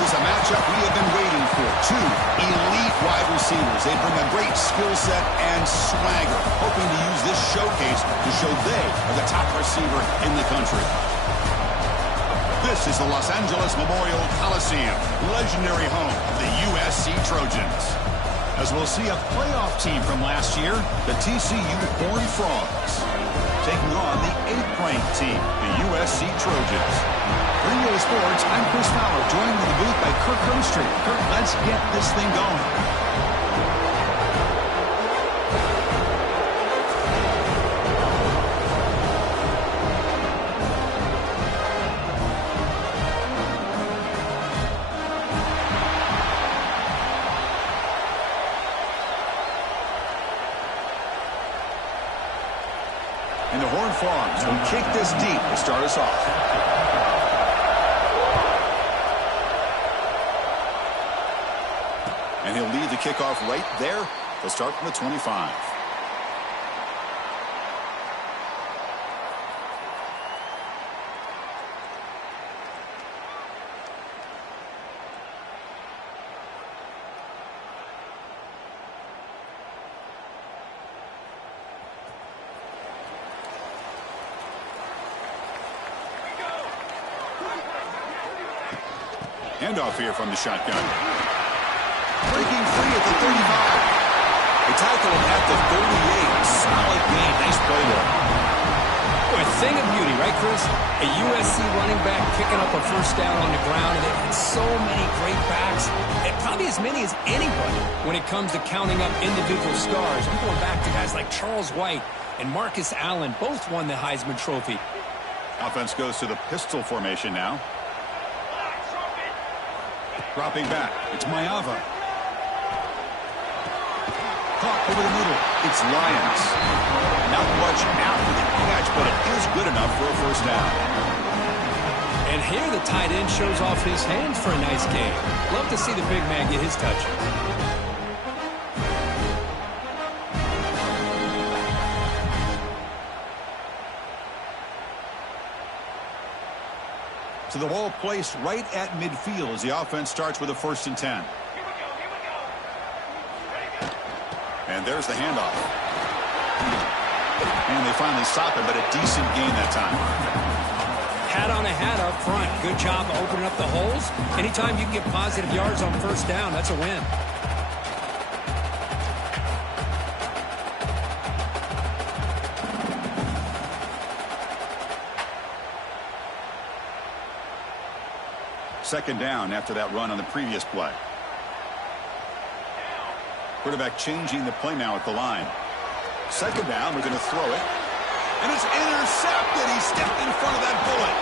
This is a matchup we have been waiting for. Two elite wide receivers. They bring a great skill set and swagger, hoping to use this showcase to show they are the top receiver in the country. This is the Los Angeles Memorial Coliseum, legendary home of the USC Trojans. As we'll see a playoff team from last year, the TCU Horned Frogs, taking on the 8th-ranked team, the USC Trojans. For EA Sports, I'm Chris Fowler, joined in the booth by Kirk Herbstreit. Kirk, let's get this thing going. And the Horned Frogs will kick this deep to start us off. And he'll lead the kickoff right there. They'll start from the 25. Handoff here from the shotgun. Breaking free at the 35. They tackle him at the 38. Solid game. Nice play there. Boy, a thing of beauty, right, Chris? A USC running back picking up a first down on the ground, and they've had so many great backs, and probably as many as anybody when it comes to counting up individual stars. I'm going back to guys like Charles White and Marcus Allen. Both won the Heisman Trophy. Offense goes to the pistol formation now. Dropping back. It's Maiava. Caught over the middle. It's Lyons. Not much after the catch, but it is good enough for a first down. And here the tight end shows off his hands for a nice game. Love to see the big man get his touches. To the ball placed right at midfield as the offense starts with a 1st and 10. And there's the handoff. And they finally stop it, but a decent gain that time. Hat on a hat up front. Good job of opening up the holes. Anytime you can get positive yards on first down, that's a win. Second down after that run on the previous play. Quarterback changing the play now at the line. Second down, we're going to throw it. And it's intercepted. He stepped in front of that bullet.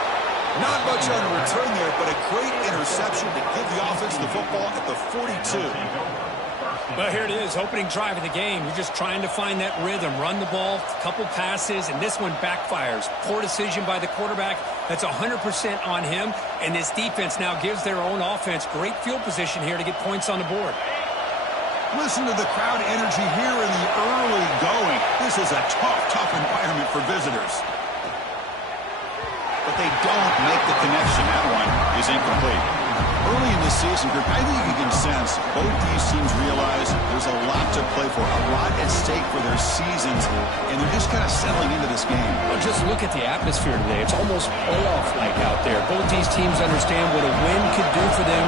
Not much on the return there, but a great interception to give the offense the football at the 42. Well, here it is, opening drive of the game. You're just trying to find that rhythm, run the ball, a couple passes, and this one backfires. Poor decision by the quarterback. That's 100% on him, and this defense now gives their own offense great field position here to get points on the board. Listen to the crowd energy here in the early going. This is a tough environment for visitors. But they don't make the connection. That one is incomplete. Early in the season, Group, I think you can sense both these teams realize there's a lot to play for, a lot at stake for their seasons, and they're just kind of settling into this game. Well, just look at the atmosphere today. It's almost playoff-like out there. Both these teams understand what a win could do for them,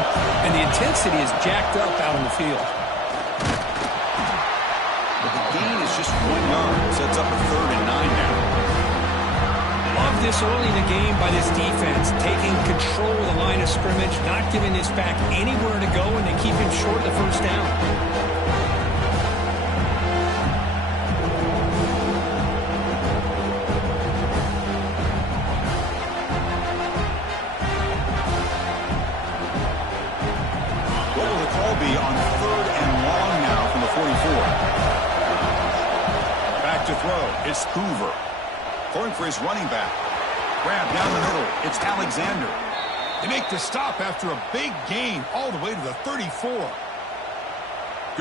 and the intensity is jacked up out on the field. But the gain is just 1 yard. Sets up a 3rd and 9 now. Love this early in the game by this defense, taking control of the line of scrimmage, not giving this back anywhere to go, and they keep him short of the first down. What will the call be on 3rd and long now from the 44? Back to throw. It's Hoover. Going for his running back. Grab down the middle. It's Alexander. They make the stop after a big gain all the way to the 34.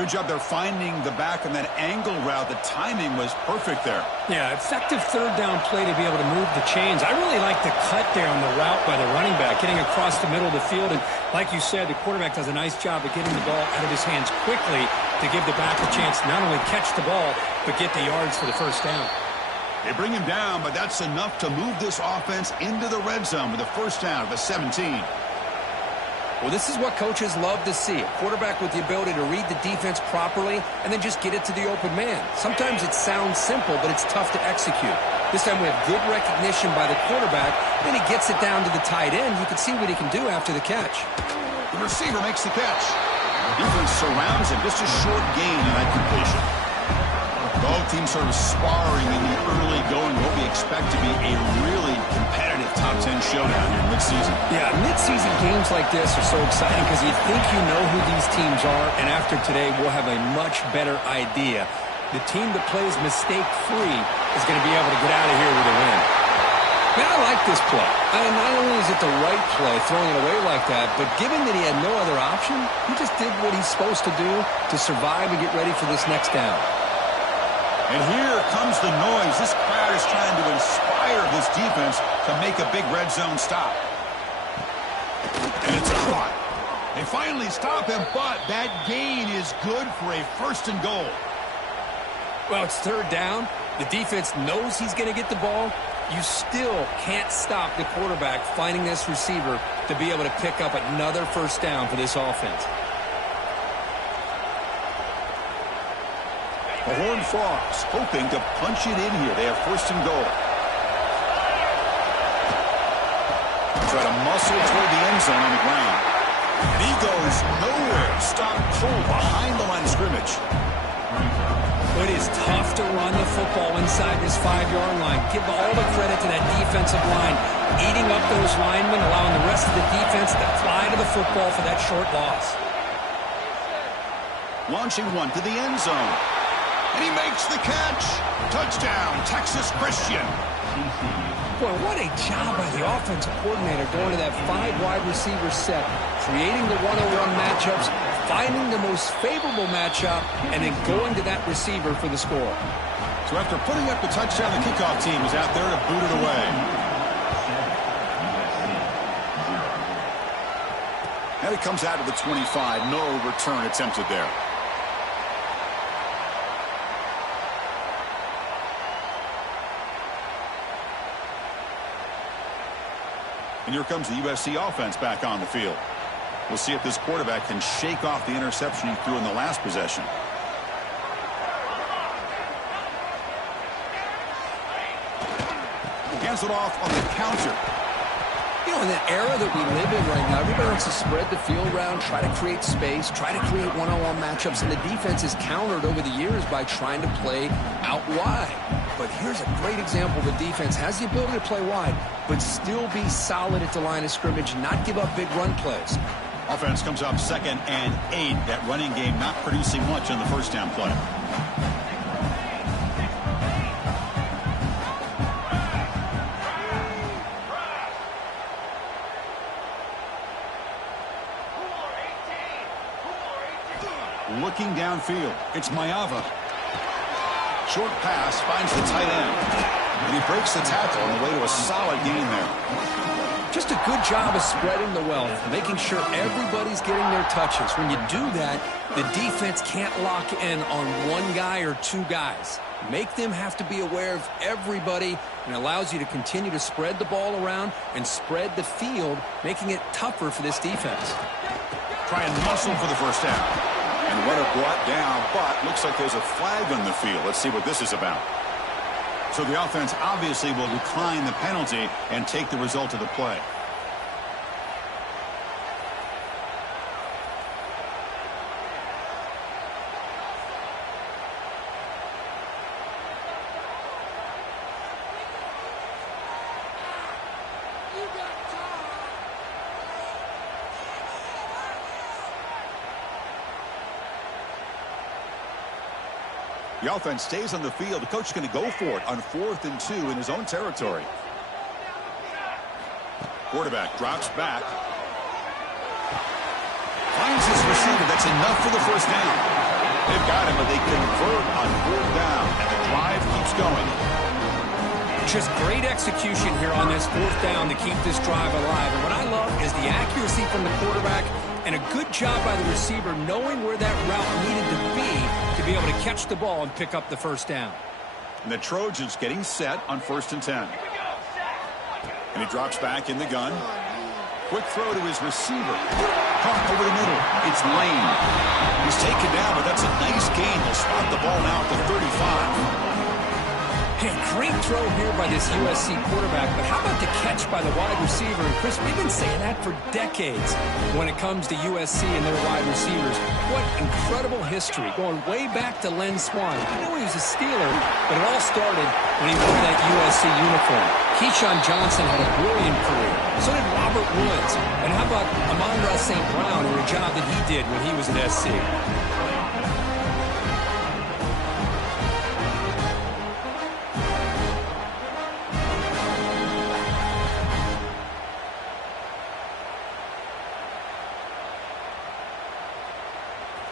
Good job there finding the back on that angle route. The timing was perfect there. Yeah, effective third down play to be able to move the chains. I really like the cut there on the route by the running back, getting across the middle of the field. And like you said, the quarterback does a nice job of getting the ball out of his hands quickly to give the back a chance to not only catch the ball, but get the yards for the first down. They bring him down, but that's enough to move this offense into the red zone with a first down at the 17. Well, this is what coaches love to see. A quarterback with the ability to read the defense properly and then just get it to the open man. Sometimes it sounds simple, but it's tough to execute. This time we have good recognition by the quarterback, then he gets it down to the tight end. You can see what he can do after the catch. The receiver makes the catch. Defense surrounds him. Just a short gain in that completion. Both teams sort of sparring in the early going. What we expect to be a really competitive top 10 showdown here mid-season. Yeah, mid-season games like this are so exciting because you think you know who these teams are, and after today we'll have a much better idea. The team that plays mistake-free is going to be able to get out of here with a win. Man, I like this play. Not only is it the right play, throwing it away like that, but given that he had no other option, he just did what he's supposed to do to survive and get ready for this next down. And here comes the noise. This crowd is trying to inspire this defense to make a big red zone stop. And it's caught. They finally stop him, but that gain is good for a first and goal. Well, it's third down. The defense knows he's going to get the ball. You still can't stop the quarterback finding this receiver to be able to pick up another first down for this offense. The Horned Frogs hoping to punch it in here. They have first and goal. Try to muscle toward the end zone on the ground. And he goes nowhere. Stop cold behind the line of scrimmage. It is tough to run the football inside this 5-yard line. Give all the credit to that defensive line, eating up those linemen, allowing the rest of the defense to fly to the football for that short loss. Launching one to the end zone. And he makes the catch. Touchdown, Texas Christian. Boy, what a job by the offensive coordinator going to that 5-wide receiver set, creating the one-on-one matchups, finding the most favorable matchup, and then going to that receiver for the score. So after putting up the touchdown, the kickoff team is out there to boot it away. And it comes out to the 25. No return attempted there. And here comes the USC offense back on the field. We'll see if this quarterback can shake off the interception he threw in the last possession. Hands it off on the counter. You know, in that era that we live in right now, everybody wants to spread the field around, try to create space, try to create one-on-one matchups, and the defense is countered over the years by trying to play out wide. But here's a great example. The defense has the ability to play wide, but still be solid at the line of scrimmage, not give up big run plays. Offense comes up 2nd and 8. That running game not producing much on the first down play. Looking downfield, it's Mayava. Short pass finds the tight end. And he breaks the tackle on the way to a solid gain there. Just a good job of spreading the wealth, making sure everybody's getting their touches. When you do that, the defense can't lock in on one guy or two guys. Make them have to be aware of everybody, and allows you to continue to spread the ball around and spread the field, making it tougher for this defense. Try and muscle for the first down. And runner brought down, but looks like there's a flag on the field. Let's see what this is about. So the offense obviously will decline the penalty and take the result of the play. The offense stays on the field. The coach is going to go for it on 4th and 2 in his own territory. Quarterback drops back. Finds his receiver. That's enough for the first down. They've got him, but they convert on 4th down, and the drive keeps going. Just great execution here on this 4th down to keep this drive alive. And what I love is the accuracy from the quarterback and a good job by the receiver knowing where that route needed to be able to catch the ball and pick up the 1st down. And the Trojans getting set on 1st and 10. And he drops back in the gun. Quick throw to his receiver. Caught over the middle. It's Lane. He's taken down, but that's a nice gain. They'll spot the ball now at the 35. Hey, great throw here by this USC quarterback, but how about the catch by the wide receiver? And Chris, we've been saying that for decades when it comes to USC and their wide receivers. What incredible history, going way back to Len Swan. I know he was a Steeler, but it all started when he wore that USC uniform. Keyshawn Johnson had a brilliant career. So did Robert Woods. And how about Amon-Ra St. Brown and the job that he did when he was at SC?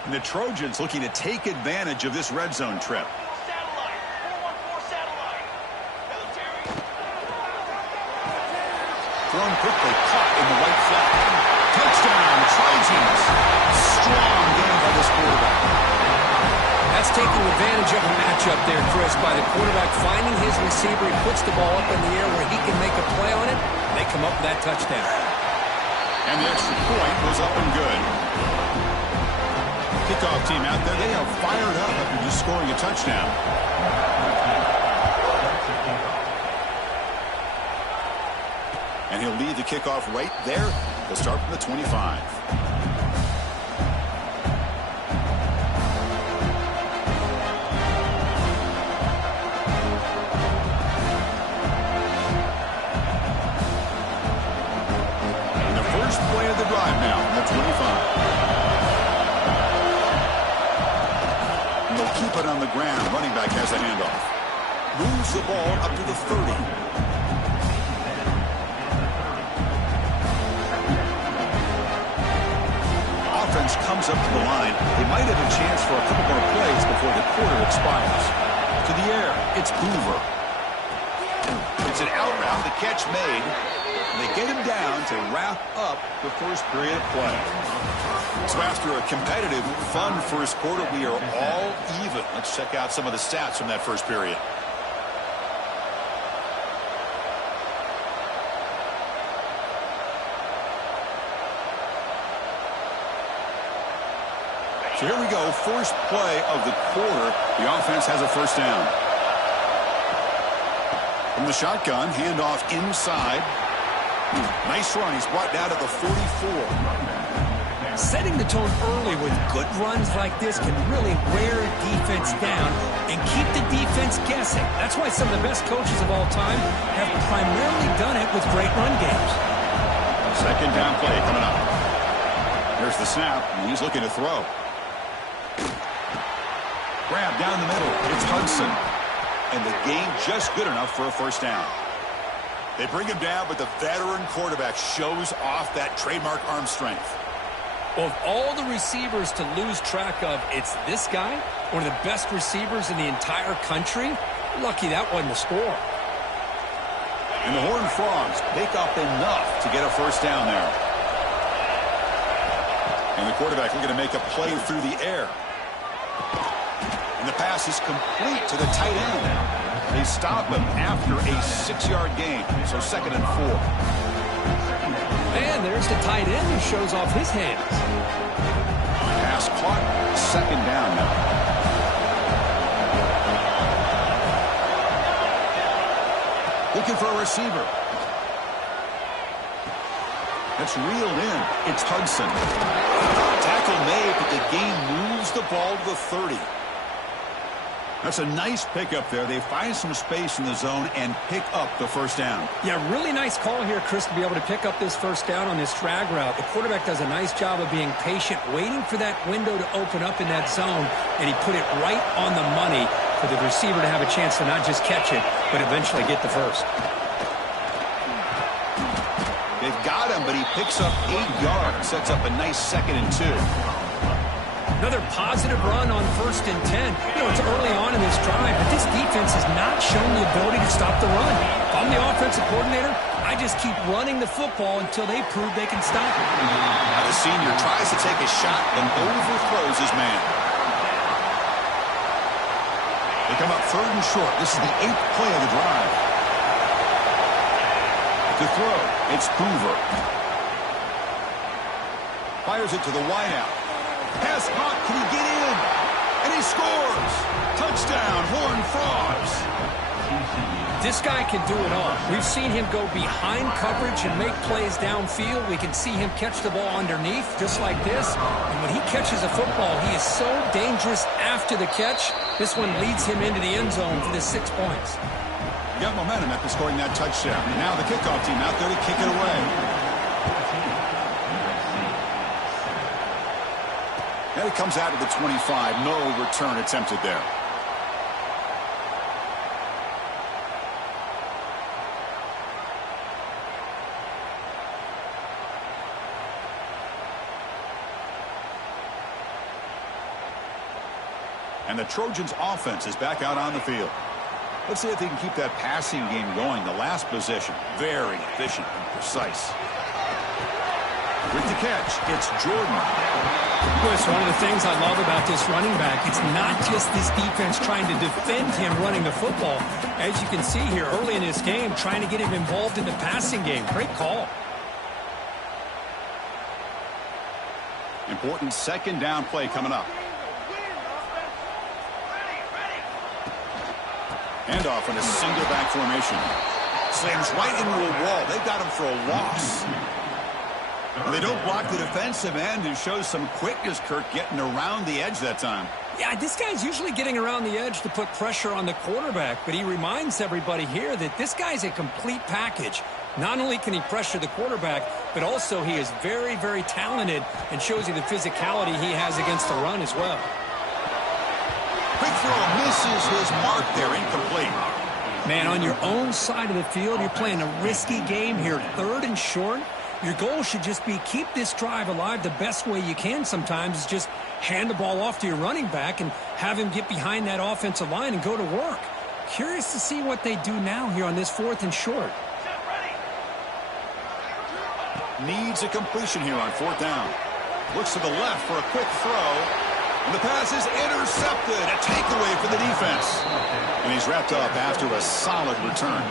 And the Trojans looking to take advantage of this red zone trip. Thrown quickly, caught in the right flat. Touchdown, Trojans. Strong game by this quarterback. That's taking advantage of a matchup there, Chris, by the quarterback finding his receiver. He puts the ball up in the air where he can make a play on it. They come up with that touchdown. And the extra point was up and good. Kickoff team out there, they are fired up after just scoring a touchdown. And he'll lead the kickoff right there. They'll start from the 25. And the first play of the drive now from the 25. They'll keep it on the ground. Running back has the handoff. Moves the ball up to the 30. Offense comes up to the line. They might have a chance for a couple more plays before the quarter expires. To the air, it's Hoover. It's an out route, the catch made. And they get him down to wrap up the first period of play. So after a competitive, fun first quarter, we are all even. Let's check out some of the stats from that first period. So here we go, first play of the quarter. The offense has a 1st down. From the shotgun, handoff inside. Nice run. He's brought down to the 44. Setting the tone early with good runs like this can really wear defense down and keep the defense guessing. That's why some of the best coaches of all time have primarily done it with great run games. 2nd down play coming up. There's the snap, and he's looking to throw. Grab down the middle. It's Hudson. And the game just good enough for a 1st down. They bring him down, but the veteran quarterback shows off that trademark arm strength. Well, of all the receivers to lose track of, it's this guy, one of the best receivers in the entire country. Lucky that wasn't a score. And the Horned Frogs pick up enough to get a 1st down there. And the quarterback looking to make a play through the air. And the pass is complete to the tight end. They stop him after a 6-yard gain. So 2nd and 4. And there's the tight end who shows off his hands. Pass caught. 2nd down now. Looking for a receiver. That's reeled in. It's Hudson. Tackle made, but the game moves the ball to the 30. That's a nice pickup there. They find some space in the zone and pick up the 1st down. Yeah, really nice call here, Chris, to be able to pick up this 1st down on this drag route. The quarterback does a nice job of being patient, waiting for that window to open up in that zone, and he put it right on the money for the receiver to have a chance to not just catch it, but eventually get the 1st. They've got him, but he picks up 8 yards. Sets up a nice 2nd and 2. Another positive run on 1st and 10. You know, it's early on in this drive, but this defense has not shown the ability to stop the run. If I'm the offensive coordinator, I just keep running the football until they prove they can stop it. Now the senior tries to take a shot and overthrows his man. They come up 3rd and short. This is the 8th play of the drive. To throw, it's Hoover. Fires it to the wideout. Pass caught. Can he get in? And he scores. Touchdown, Horned Frogs. This guy can do it all. We've seen him go behind coverage and make plays downfield. We can see him catch the ball underneath, just like this. And when he catches a football, he is so dangerous after the catch. This one leads him into the end zone for the 6 points. You got momentum after scoring that touchdown. Now the kickoff team out there to kick it away. And it comes out of the 25. No return attempted there. And the Trojans' offense is back out on the field. Let's see if they can keep that passing game going. The last possession, very efficient and precise. With the catch, it's Jordan. It's one of the things I love about this running back. It's not just this defense trying to defend him running the football. As you can see here early in this game, trying to get him involved in the passing game. Great call. Important 2nd down play coming up. Handoff in a single back formation. Slams right into a wall. They've got him for a loss. And they don't block the defensive end, who shows some quickness, Kirk, getting around the edge that time. Yeah, this guy's usually getting around the edge to put pressure on the quarterback, but he reminds everybody here that this guy's a complete package. Not only can he pressure the quarterback, but also he is very, very talented and shows you the physicality he has against the run as well. Quick throw misses his mark there, incomplete. Man, on your own side of the field, you're playing a risky game here, 3rd and short. Your goal should just be keep this drive alive the best way you can sometimes is just hand the ball off to your running back and have him get behind that offensive line and go to work. Curious to see what they do now here on this 4th and short. Needs a completion here on 4th down. Looks to the left for a quick throw. And the pass is intercepted. A takeaway for the defense. And he's wrapped up after a solid return.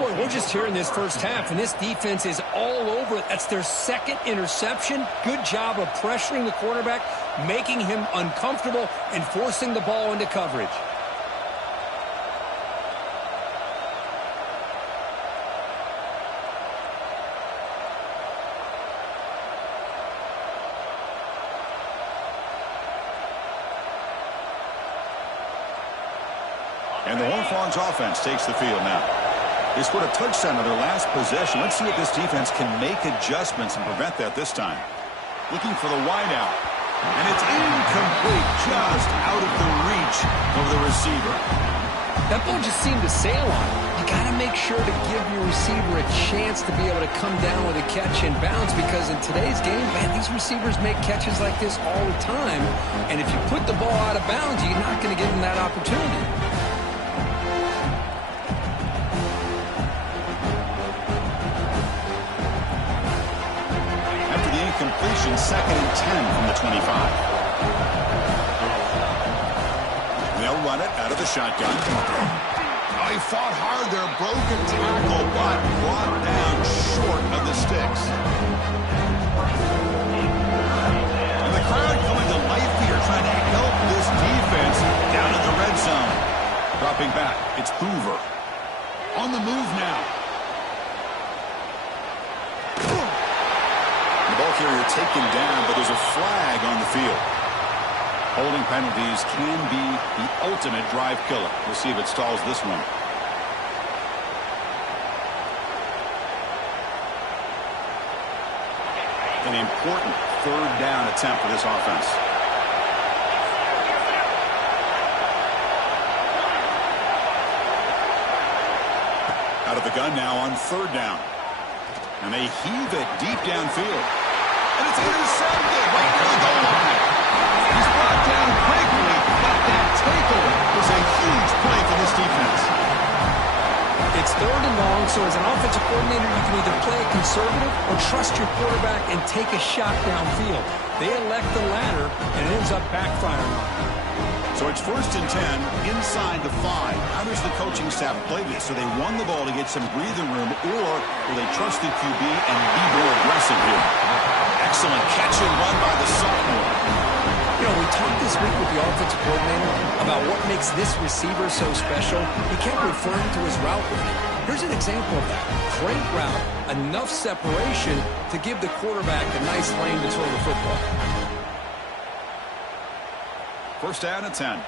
Boy, we're just here in this first half, and this defense is all over it. That's their 2nd interception. Good job of pressuring the quarterback, making him uncomfortable, and forcing the ball into coverage. And the Horned Frogs offense takes the field now. They scored a touchdown on their last possession. Let's see if this defense can make adjustments and prevent that this time. Looking for the wideout. And it's incomplete, just out of the reach of the receiver. That ball just seemed to sail on. You got to make sure to give your receiver a chance to be able to come down with a catch and bounce, because in today's game, man, these receivers make catches like this all the time. And if you put the ball out of bounds, you're not going to give them that opportunity. Completion, 2nd and 10 from the 25. They'll run it out of the shotgun. Oh, he fought hard there, broken tackle, but brought down short of the sticks. And the crowd coming to life here, trying to help this defense down in the red zone. Dropping back, it's Hoover. On the move now. Ball carrier taken down, but there's a flag on the field. Holding penalties can be the ultimate drive killer. We'll see if it stalls this one. An important 3rd down attempt for this offense. Out of the gun now on 3rd down. And they heave it deep downfield. And it's intercepted right near the goal line. So as an offensive coordinator, you can either play it conservative or trust your quarterback and take a shot downfield. They elect the latter, and it ends up backfiring. So it's 1st and 10 inside the 5. How does the coaching staff play this? So they won the ball to get some breathing room, or will they trust the QB and be more aggressive here? Excellent catch and run by the sophomore. You know, we talked this week with the offensive coordinator about what makes this receiver so special. He kept referring to his route running. Here's an example of that. Great route, enough separation to give the quarterback a nice lane to throw the football. 1st down and 10.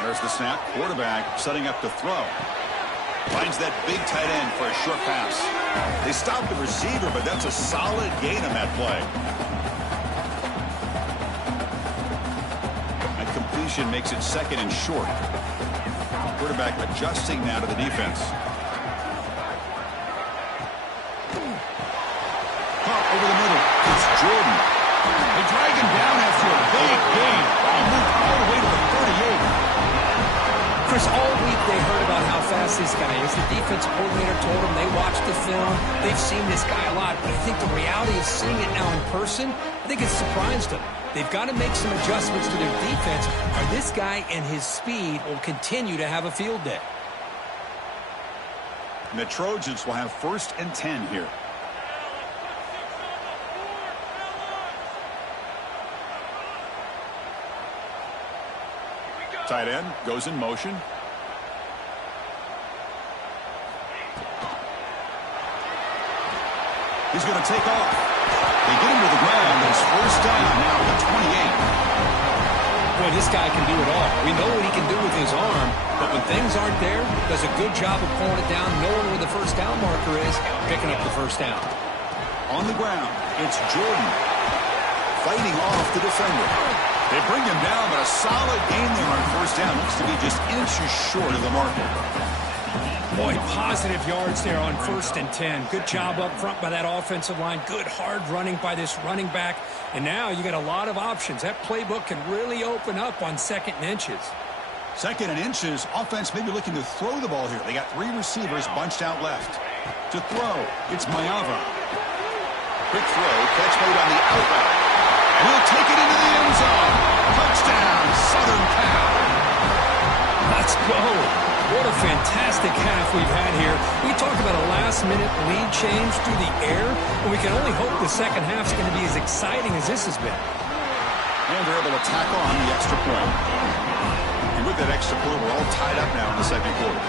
There's the snap. Quarterback setting up to throw. Finds that big tight end for a short pass. They stopped the receiver, but that's a solid gain on that play. That completion makes it 2nd and short. Quarterback adjusting now to the defense. Pop over the middle. It's Jordan. They drag him down after a big gain. Ball moved all the way to the 38. Chris, all week they heard about how fast this guy is. The defensive coordinator told them they watched the film. They've seen this guy a lot. But I think the reality of seeing it now in person, I think it's surprised them. They've got to make some adjustments to their defense, or this guy and his speed will continue to have a field day. And the Trojans will have 1st and 10 here. Tight end goes in motion. He's going to take off. They get him to the ground. It's 1st down now at the 28. Boy, this guy can do it all. We know what he can do with his arm, but when things aren't there, does a good job of pulling it down, knowing where the 1st down marker is, picking up the 1st down. On the ground, it's Jordan fighting off the defender. They bring him down, but a solid gain there on 1st down. Looks to be just inches short of the marker. Boy, positive yards there on 1st and 10. Good job up front by that offensive line. Good hard running by this running back. And now you got a lot of options. That playbook can really open up on 2nd and inches. 2nd and inches. Offense maybe looking to throw the ball here. They got 3 receivers bunched out left. To throw, it's Mayava. Quick throw, catch made on the out route. And he'll take it into the end zone. Touchdown, Southern Cal. Let's go. What a fantastic half we've had here. We talked about a last-minute lead change through the air, and we can only hope the second half's going to be as exciting as this has been. And they're able to tack on the extra point. And with that extra point, we're all tied up now in the 2nd quarter.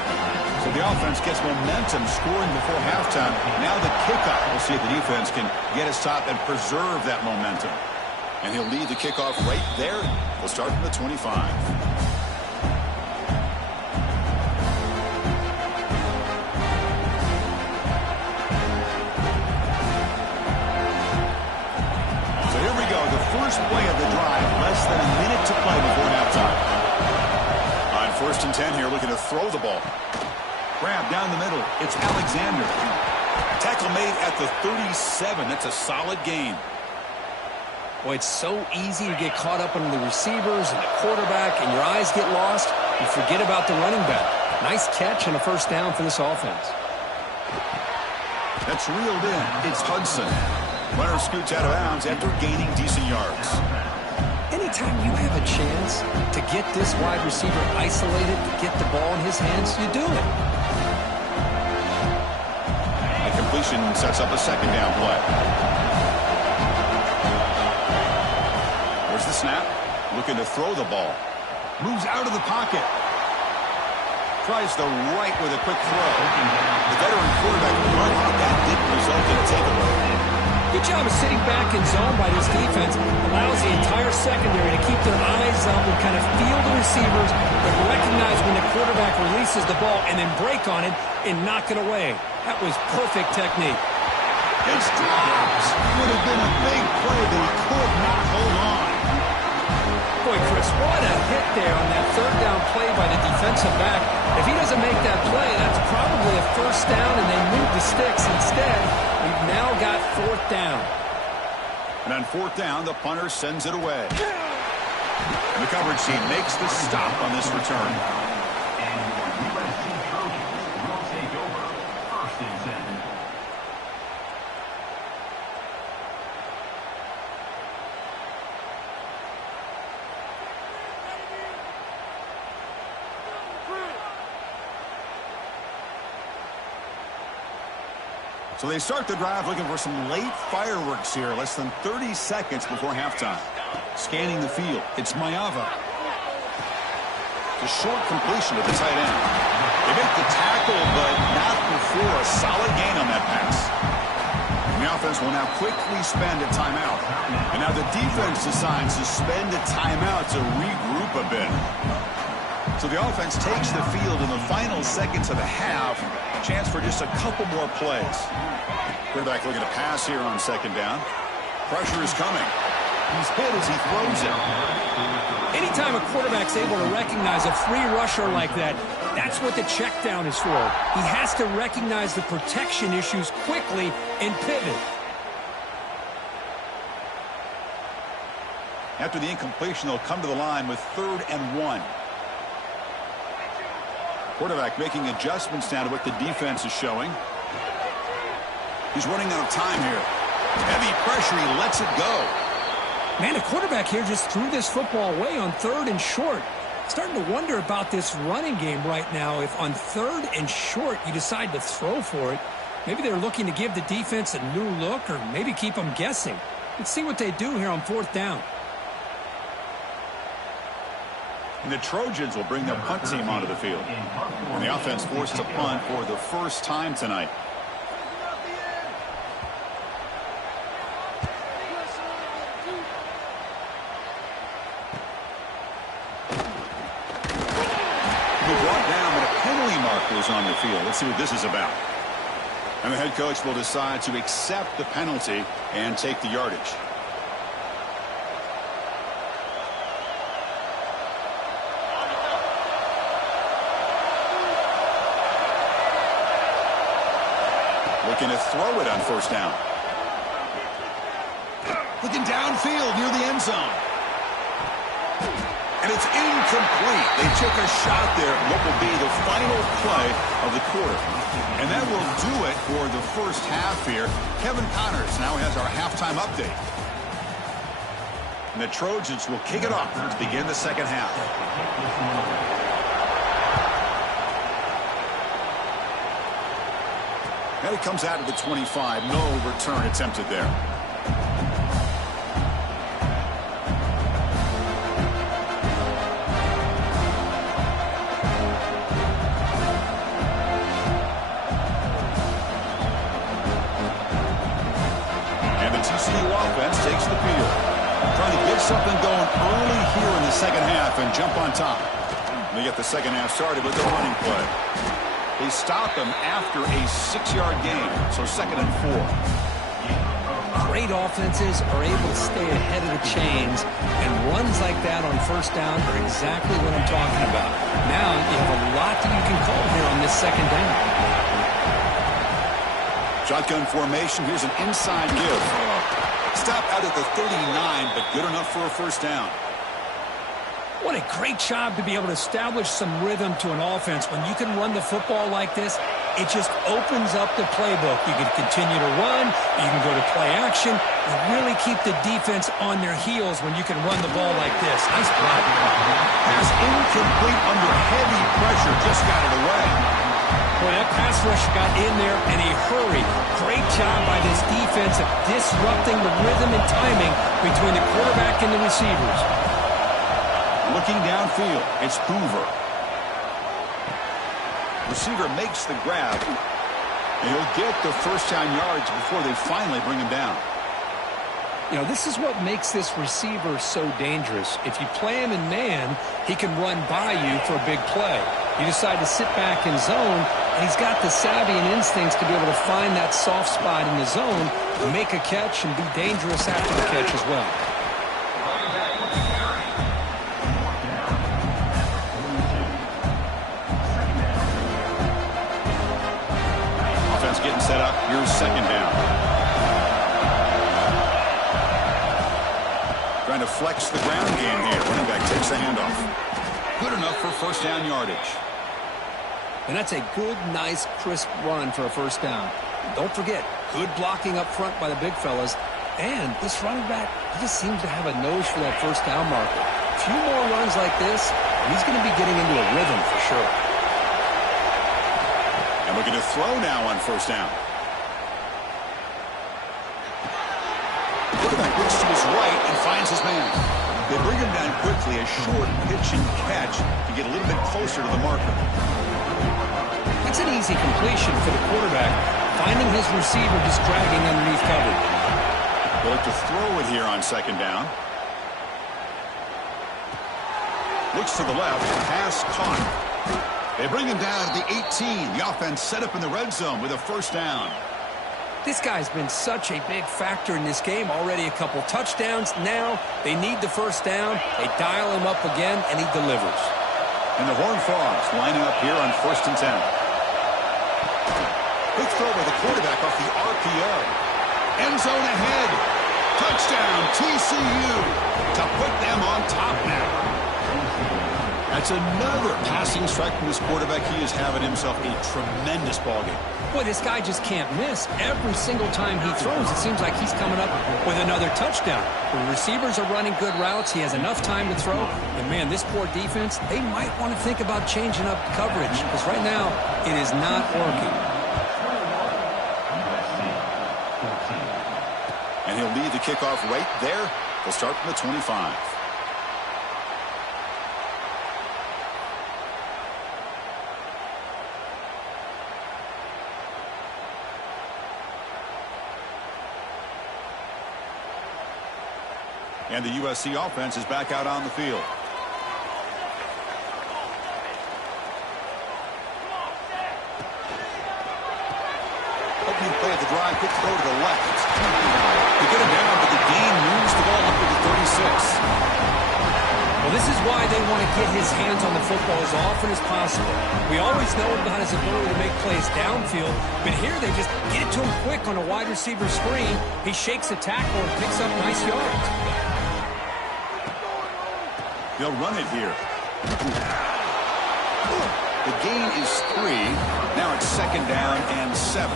So the offense gets momentum scoring before halftime. Now the kickoff. We'll see if the defense can get a stop and preserve that momentum. And he'll lead the kickoff right there. We'll start from the 25. So here we go. The first play of the drive. Less than a minute to play before halftime. On 1st and 10 here, looking to throw the ball. Grab down the middle. It's Alexander. Tackle made at the 37. That's a solid gain. Boy, it's so easy to get caught up on the receivers and the quarterback, and your eyes get lost. You forget about the running back. Nice catch and a 1st down for this offense. That's reeled in. It's Hudson. Runner scoots out of bounds after gaining decent yards. Anytime you have a chance to get this wide receiver isolated, to get the ball in his hands, you do it. A completion sets up a 2nd down play. The snap, looking to throw the ball. Moves out of the pocket. Tries the right with a quick throw. The veteran quarterback run, that didn't result in a takeaway. Good job of sitting back in zone by this defense. Allows the entire secondary to keep their eyes up and kind of feel the receivers, but recognize when the quarterback releases the ball and then break on it and knock it away. That was perfect technique. It's dropped. Would have been a big play, but he could not hold on. Boy, Chris, what a hit there on that 3rd down play by the defensive back. If he doesn't make that play, that's probably a 1st down, and they move the sticks instead. We've now got 4th down. And on 4th down, the punter sends it away. And the coverage team makes the stop on this return. So they start the drive looking for some late fireworks here, less than 30 seconds before halftime. Scanning the field, it's Mayava. It's a short completion to the tight end. They make the tackle, but not before a solid gain on that pass. And the offense will now quickly spend a timeout. And now the defense decides to spend a timeout to regroup a bit. So the offense takes the field in the final seconds of the half. Chance for just a couple more plays. Quarterback looking to pass here on second down. Pressure is coming. He's hit as he throws it. Anytime a quarterback's able to recognize a free rusher like that, that's what the check down is for. He has to recognize the protection issues quickly and pivot. After the incompletion, they'll come to the line with 3rd and 1. Quarterback making adjustments now to what the defense is showing. He's running out of time here. Heavy pressure, he lets it go. Man, the quarterback here just threw this football away on 3rd and short. Starting to wonder about this running game right now. If on 3rd and short you decide to throw for it, maybe they're looking to give the defense a new look or maybe keep them guessing. Let's see what they do here on 4th down. And the Trojans will bring their punt team onto the field. And the offense forced to punt for the first time tonight. He brought down, but a penalty marker was on the field. Let's see what this is about. And the head coach will decide to accept the penalty and take the yardage. Looking to throw it on 1st down. Looking downfield near the end zone. And it's incomplete. They took a shot there at what will be the final play of the quarter. And that will do it for the first half here. Kevin Connors now has our halftime update. And the Trojans will kick it off to begin the second half. And it comes out of the 25. No return attempted there. And the TCU offense takes the field. Trying to get something going early here in the second half and jump on top. They get the second half started with the running play. They stop him after a 6-yard gain, so 2nd and 4. Great offenses are able to stay ahead of the chains, and runs like that on 1st down are exactly what I'm talking about. Now you have a lot that you can call here on this 2nd down. Shotgun formation. Here's an inside give. Stop out at the 39, but good enough for a 1st down. What a great job to be able to establish some rhythm to an offense. When you can run the football like this, it just opens up the playbook. You can continue to run, you can go to play action, and really keep the defense on their heels when you can run the ball like this. Nice block. Pass incomplete under heavy pressure, just got it away. Boy, that pass rush got in there in a hurry. Great job by this defense of disrupting the rhythm and timing between the quarterback and the receivers. Looking downfield, it's Hoover. Receiver makes the grab. And he'll get the 1st down yards before they finally bring him down. You know, this is what makes this receiver so dangerous. If you play him in man, he can run by you for a big play. You decide to sit back in zone, and he's got the savvy and instincts to be able to find that soft spot in the zone, make a catch, and be dangerous after the catch as well. Offense getting set up. Here's 2nd down. Trying to flex the ground game here. Running back takes the handoff. Good enough for 1st down yardage. And that's a good, nice, crisp run for a 1st down. Don't forget, good blocking up front by the big fellas. And this running back, he just seems to have a nose for that 1st down marker. A few more runs like this, and he's going to be getting into a rhythm for sure. And we're going to throw now on 1st down. They bring him down quickly, a short pitch and catch to get a little bit closer to the marker. That's an easy completion for the quarterback, finding his receiver just dragging underneath cover. They'll look to throw it here on second down. Looks to the left, pass caught. They bring him down at the 18. The offense set up in the red zone with a first down. This guy's been such a big factor in this game. Already a couple touchdowns. Now they need the first down. They dial him up again, and he delivers. And the Horned Frogs lining up here on 1st and 10. Quick throw by the quarterback off the RPO. End zone ahead. Touchdown, TCU, to put them on top now. That's another passing strike from this quarterback. He is having himself a tremendous ballgame. Boy, this guy just can't miss. Every single time he throws, it seems like he's coming up with another touchdown. The receivers are running good routes. He has enough time to throw. And, man, this poor defense, they might want to think about changing up coverage because right now it is not working. And he'll lead the kickoff right there. They'll start from the 25. And the USC offense is back out on the field. Opening play at the drive, quick throw to the left. They get him down, but the gain moves the ball up to the 36. Well, this is why they want to get his hands on the football as often as possible. We always know about his ability to make plays downfield, but here they just get it to him quick on a wide receiver screen. He shakes the tackle and picks up nice yards. They'll run it here. The gain is 3. Now it's 2nd down and 7.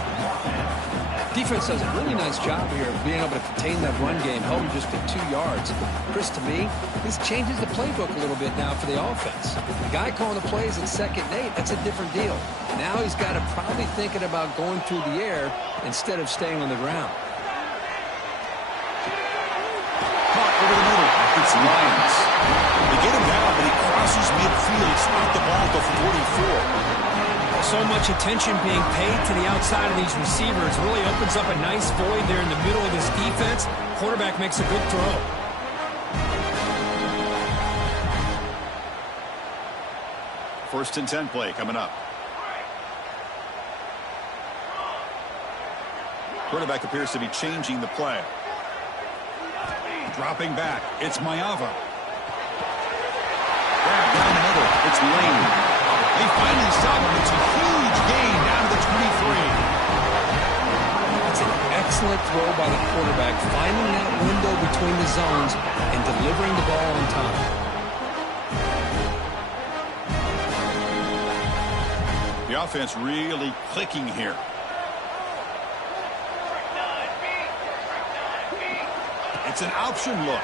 Defense does a really nice job here of being able to contain that run game, held just at 2 yards. Chris, to me, this changes the playbook a little bit now for the offense. The guy calling the plays at 2nd and 8, that's a different deal. Now he's got to probably thinking about going through the air instead of staying on the ground. Caught over the middle. It's Lyons. They get him down, but he crosses midfield. Spot the ball at the 44. So much attention being paid to the outside of these receivers. Really opens up a nice void there in the middle of this defense. Quarterback makes a good throw. First and 10 play coming up. Quarterback appears to be changing the play. Dropping back. It's Mayava. Grab down the middle. It's Lane. They finally stop him. It's a huge gain down to the 23. It's an excellent throw by the quarterback, finding that window between the zones and delivering the ball on time. The offense really clicking here. It's an option look.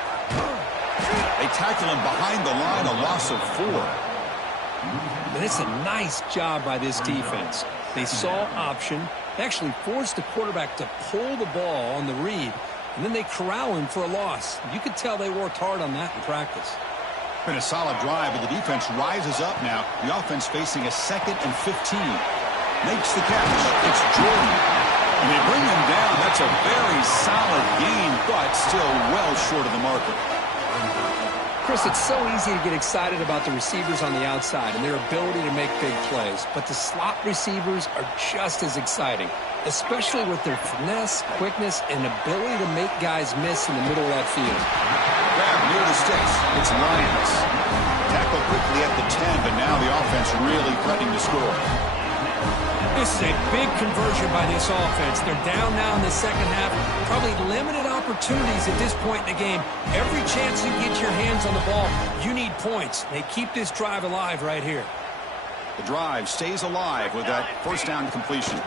They tackle him behind the line, a loss of 4. But it's a nice job by this defense. They saw option, they actually forced the quarterback to pull the ball on the read, and then they corral him for a loss. You could tell they worked hard on that in practice. Been a solid drive, but the defense rises up now. The offense facing a 2nd and 15. Makes the catch. It's Jordan. And they bring him down. That's a very solid gain, but still well short of the marker. Chris, it's so easy to get excited about the receivers on the outside and their ability to make big plays, but the slot receivers are just as exciting, especially with their finesse, quickness, and ability to make guys miss in the middle of that field. Grab near the sticks. It's Lyons. Tackle quickly at the 10, but now the offense really threatening to score. This is a big conversion by this offense. They're down now in the second half. Probably limited opportunities at this point in the game. Every chance you get your hands on the ball, you need points. They keep this drive alive right here. The drive stays alive with that first down completion.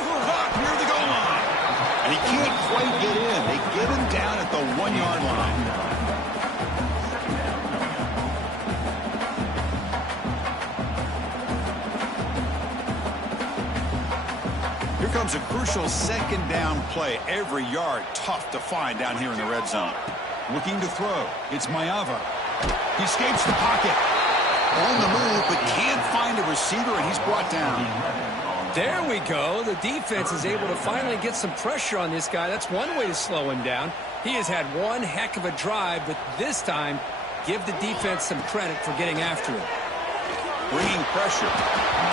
Caught near the goal line. And he can't quite get in. They get him down at the 1-yard line. comes a crucial second down play. Every yard tough to find down here in the red zone. Looking to throw. It's Maeva. He escapes the pocket. On the move, but can't find a receiver, and he's brought down. There we go. The defense is able to finally get some pressure on this guy. That's one way to slow him down. He has had one heck of a drive, but this time, give the defense some credit for getting after him. Bringing pressure.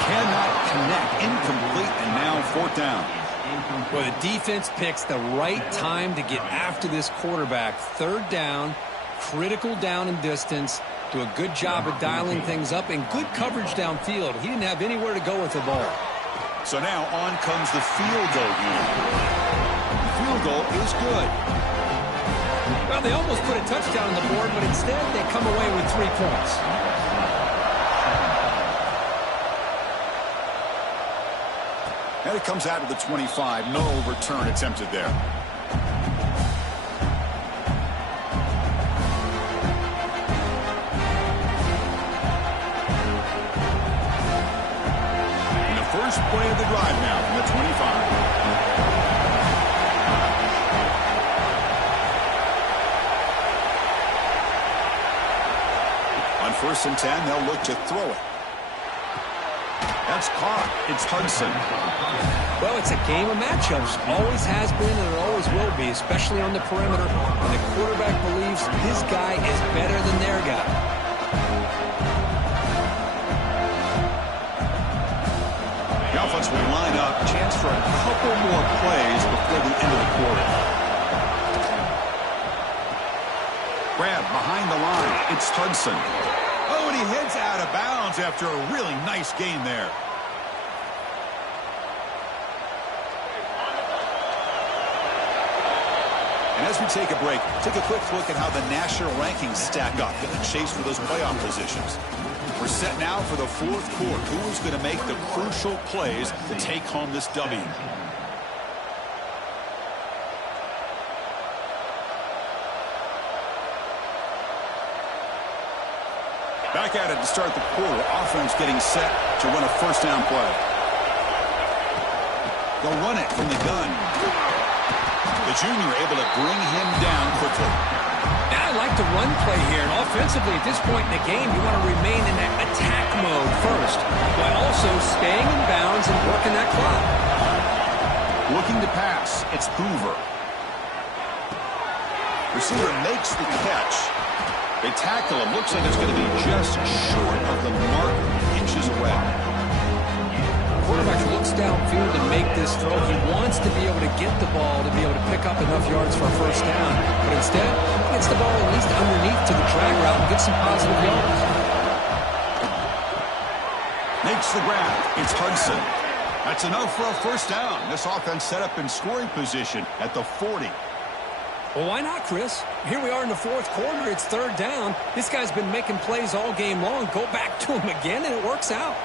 Cannot connect. Incomplete, and now fourth down. Well, the defense picks the right time to get after this quarterback. Third down, critical down and distance. Do a good job of dialing things up and good coverage downfield. He didn't have anywhere to go with the ball. So now on comes the field goal unit. The field goal is good. Well, they almost put a touchdown on the board, but instead they come away with 3 points. And it comes out of the 25. No return attempted there. And the first play of the drive now from the 25. On 1st and 10, they'll look to throw it. That's caught. It's Hudson. Well, it's a game of matchups. Always has been and it always will be, especially on the perimeter. And the quarterback believes his guy is better than their guy. The offense will line up. Chance for a couple more plays before the end of the quarter. Grab behind the line. It's Hudson. Oh, and he heads out of bounds after a really nice gain there. And as we take a break, take a quick look at how the national rankings stack up in the chase for those playoff positions. We're set now for the fourth quarter. Who is going to make the crucial plays to take home this W? Back at it to start the quarter. Offense getting set to run a first down play. They'll run it from the gun. The junior able to bring him down quickly. Now I like the run play here. And offensively, at this point in the game, you want to remain in that attack mode first, while also staying in bounds and working that clock. Looking to pass. It's Hoover. Receiver makes the catch. They tackle him. Looks like it's going to be just short of the mark, inches away. Quarterback looks downfield to make this throw. He wants to be able to get the ball to be able to pick up enough yards for a first down. But instead, he gets the ball at least underneath to the drag route and gets some positive yards. Makes the grab. It's Hudson. That's enough for a first down. This offense set up in scoring position at the 40. Well, why not, Chris? Here we are in the fourth quarter. It's third down. This guy's been making plays all game long. Go back to him again, and it works out.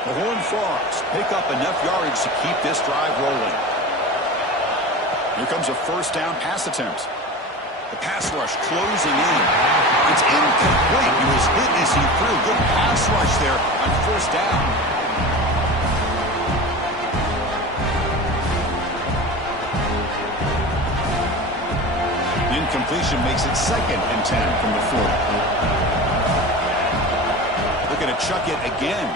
The Horned Frogs pick up enough yardage to keep this drive rolling. Here comes a first down pass attempt. The pass rush closing in. It's incomplete. He was hit as he threw. Good pass rush there on first down. Incompletion makes it 2nd and 10 from the 40. Looking to chuck it again.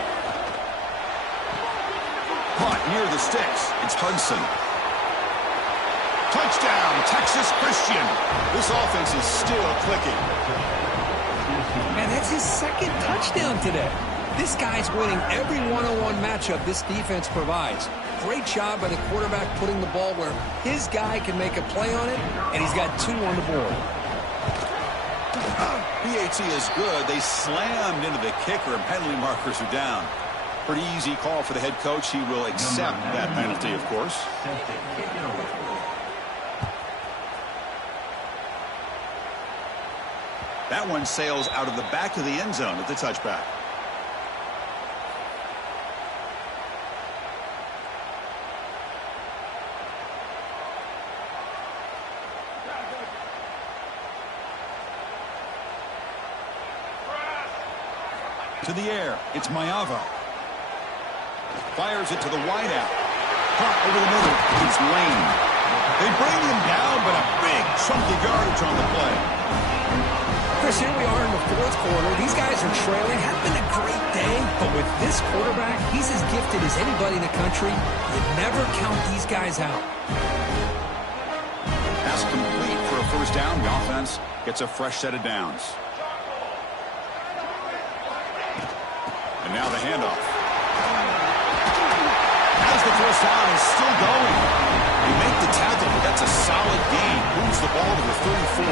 Caught near the sticks. It's Hudson. Touchdown, Texas Christian. This offense is still clicking. Man, that's his 2nd touchdown today. This guy's winning every one-on-one matchup this defense provides. Great job by the quarterback putting the ball where his guy can make a play on it, and he's got 2 on the board. PAT is good. They slammed into the kicker, and penalty markers are down. Pretty easy call for the head coach. He will accept that penalty, of course. That one sails out of the back of the end zone at the touchback. To the air. It's Maeva. Fires it to the wideout. Caught over the middle. It's Lane. They bring him down, but a big chunk of yardage on the play. Chris, here we are in the fourth quarter. These guys are trailing. Had been a great day, but with this quarterback, he's as gifted as anybody in the country. You never count these guys out. Pass complete for a first down. The offense gets a fresh set of downs. And now the handoff. As the first down is still going. They make the tackle, but that's a solid gain. Moves the ball to the 34.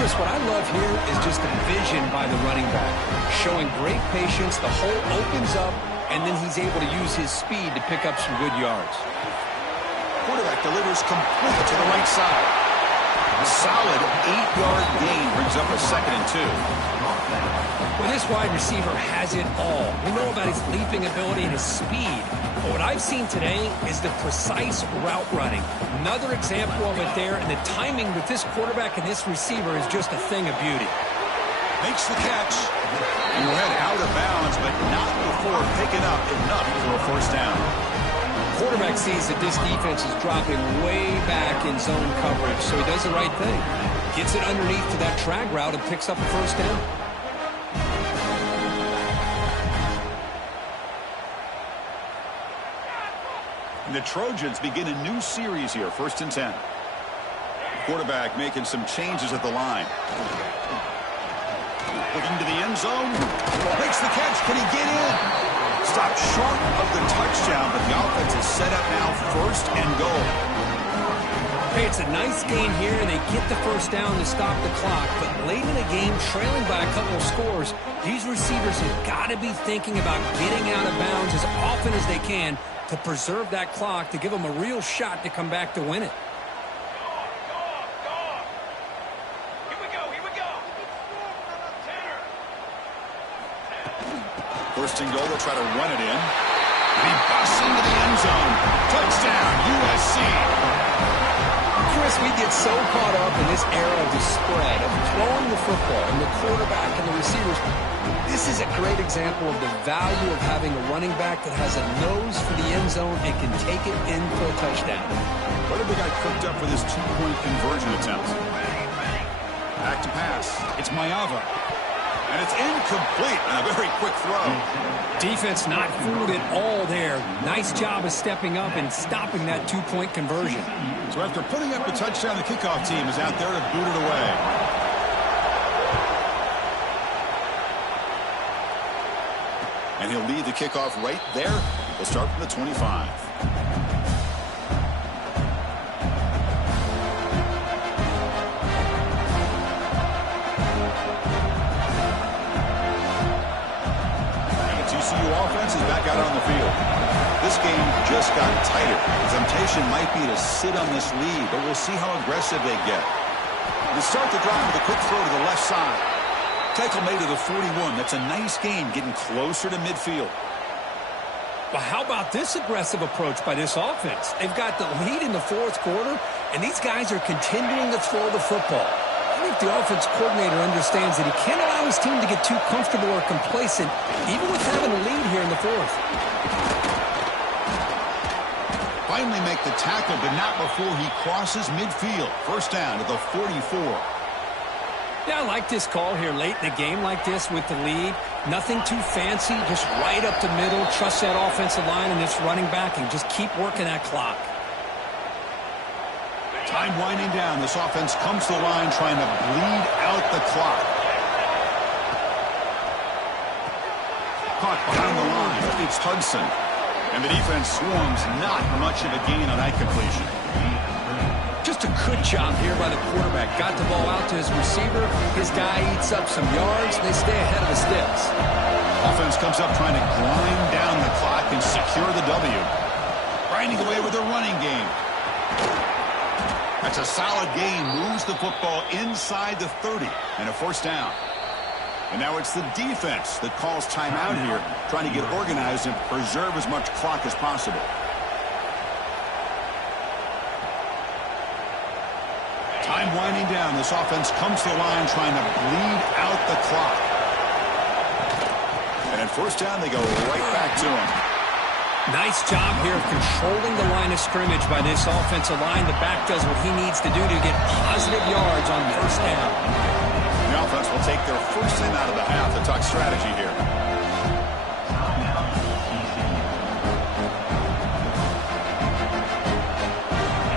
Chris, what I love here is just the vision by the running back. Showing great patience, the hole opens up, and then he's able to use his speed to pick up some good yards. Quarterback delivers complete to the right side. A solid 8-yard gain brings up a 2nd and 2. Well, this wide receiver has it all. We know about his leaping ability and his speed. But what I've seen today is the precise route running. Another example of it there, and the timing with this quarterback and this receiver is just a thing of beauty. Makes the catch. And we'll head out of bounds, but not before picking up enough for a first down. Quarterback sees that this defense is dropping way back in zone coverage, so he does the right thing. Gets it underneath to that drag route and picks up a first down. And the Trojans begin a new series here, 1st and 10. Quarterback making some changes at the line. Looking to the end zone. Makes the catch. Can he get in? Stopped short of the touchdown, but the offense is set up now 1st and goal. Hey, it's a nice gain here, and they get the first down to stop the clock. But late in the game, trailing by a couple of scores, these receivers have got to be thinking about getting out of bounds as often as they can to preserve that clock, to give them a real shot to come back to win it. Here we go. 1st and goal, they'll try to run it in. And he busts into the end zone. Touchdown, USC. Chris, we get so caught up in this era of the spread, of throwing the football, and the quarterback and the receivers. This is a great example of the value of having a running back that has a nose for the end zone and can take it in for a touchdown. What have we got cooked up for this 2-point conversion attempt? Back to pass. It's Mayava. And it's incomplete on a very quick throw. Defense not fooled at all there. Nice job of stepping up and stopping that 2-point conversion. So after putting up a touchdown, the kickoff team is out there to boot it away. And he'll lead the kickoff right there. We'll start from the 25. Offense is back out on the field. This game just got tighter. The temptation might be to sit on this lead, but we'll see how aggressive they get. They start the drive with a quick throw to the left side. Tackle made to the 41. That's a nice gain, getting closer to midfield. But how about this aggressive approach by this offense? They've got the lead in the 4th quarter, and these guys are continuing to throw the football. I think the offense coordinator understands that he can't allow his team to get too comfortable or complacent, even with having a lead here in the 4th. Finally make the tackle, but not before he crosses midfield. First down to the 44. Yeah, I like this call here late in the game like this with the lead. Nothing too fancy, just right up the middle. Trust that offensive line and this running back and just keep working that clock. Time winding down. This offense comes to the line trying to bleed out the clock. Caught behind the line. It's Hudson. And the defense swarms. Not much of a gain on that completion. Just a good job here by the quarterback. Got the ball out to his receiver. His guy eats up some yards. They stay ahead of the sticks. Offense comes up trying to grind down the clock and secure the W. Grinding away with a running game. That's a solid gain. Moves the football inside the 30 and a first down. And now it's the defense that calls timeout here, trying to get organized and preserve as much clock as possible. Time winding down. This offense comes to the line trying to bleed out the clock. And at first down, they go right back to him. Nice job here of controlling the line of scrimmage by this offensive line. The back does what he needs to do to get positive yards on first down. The offense will take their first in out of the half. The talk strategy here.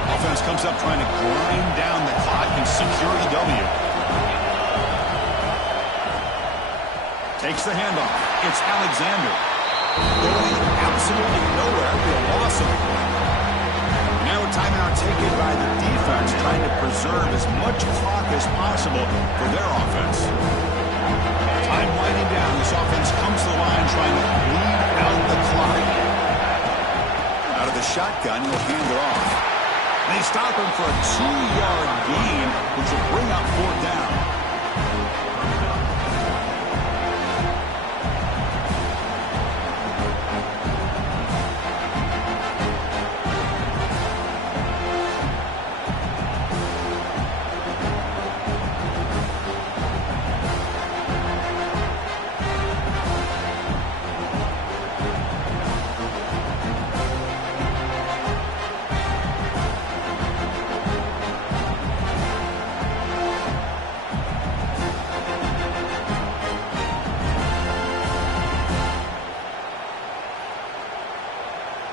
Offense comes up trying to grind down the clock and secure the W. Takes the handoff. It's Alexander. Going absolutely nowhere. The loss of it. Now a timeout taken by the defense, trying to preserve as much clock as possible for their offense. Time winding down. This offense comes to the line trying to bleed out the clock. Out of the shotgun, he'll hand it off. They stop him for a 2-yard gain, which will bring up 4th down.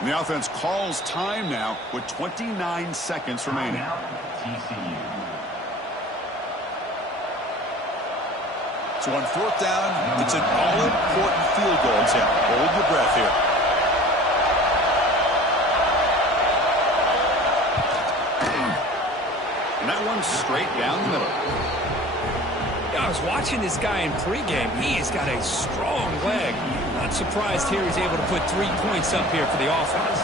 The offense calls time now with 29 seconds remaining. So on 4th down, it's an all-important field goal attempt. Hold your breath here. And that one's straight down the middle. I was watching this guy in pregame. He has got a strong leg. Not surprised here he's able to put 3 points up here for the offense.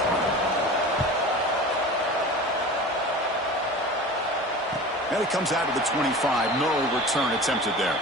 And it comes out of the 25. No return attempted there.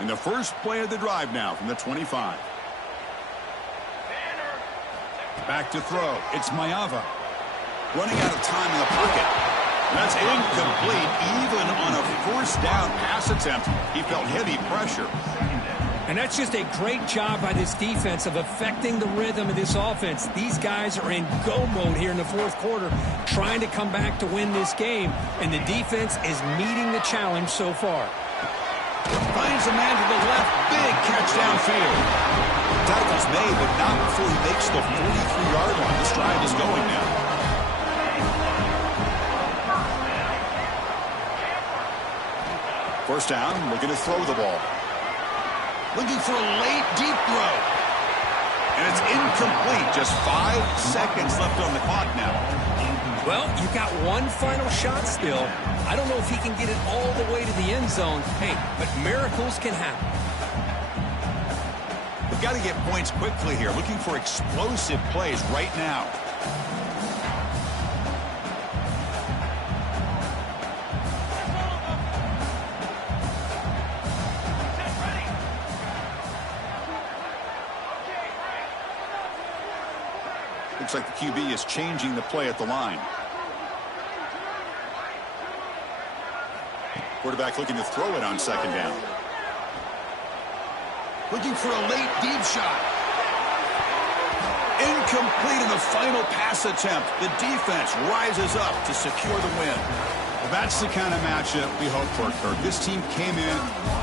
And the first play of the drive now from the 25. Back to throw. It's Mayava. Running out of time in the pocket. That's incomplete. Even on a 1st down pass attempt, he felt heavy pressure. And that's just a great job by this defense of affecting the rhythm of this offense. These guys are in go mode here in the 4th quarter, trying to come back to win this game. And the defense is meeting the challenge so far. Finds a man to the left. Big catch downfield. Tackle's made, but not before he makes the 43-yard line. This drive is going now. First down, looking to throw the ball. Looking for a late, deep throw. And it's incomplete. Just 5 seconds left on the clock now. Well, you got one final shot still. I don't know if he can get it all the way to the end zone. Hey, but miracles can happen. We've got to get points quickly here. Looking for explosive plays right now. Looks like the QB is changing the play at the line. Quarterback looking to throw it on 2nd down. Looking for a late deep shot. Incomplete in the final pass attempt. The defense rises up to secure the win. Well, that's the kind of matchup we hope for, Kirk. This team came in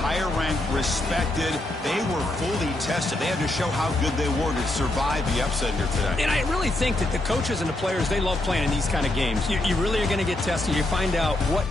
higher ranked, respected. They were fully tested. They had to show how good they were to survive the upset here today. And I really think that the coaches and the players, they love playing in these kind of games. You really are going to get tested. You find out what